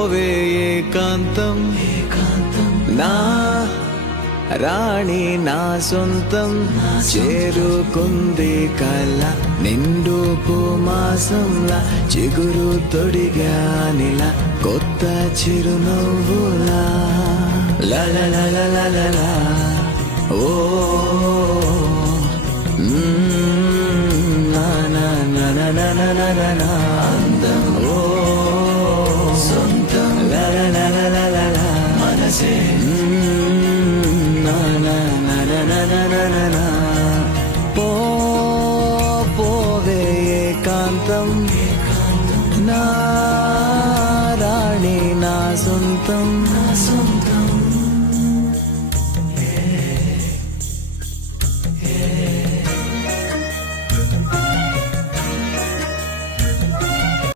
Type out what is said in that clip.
పోవే ఏకాంతం నా రాణి నా సొంతం చేరుకుంది కల నిండు మాసంలా చిగురు తొడిగానిలా కొత్త చిరునవ్వులా లలలలలలలా ఓ నా నా నా నా నా నా అందం ఓ సొంతం లలలలలలా మనసే పోవే ఏకాంతం నా రాణి నా సొంతం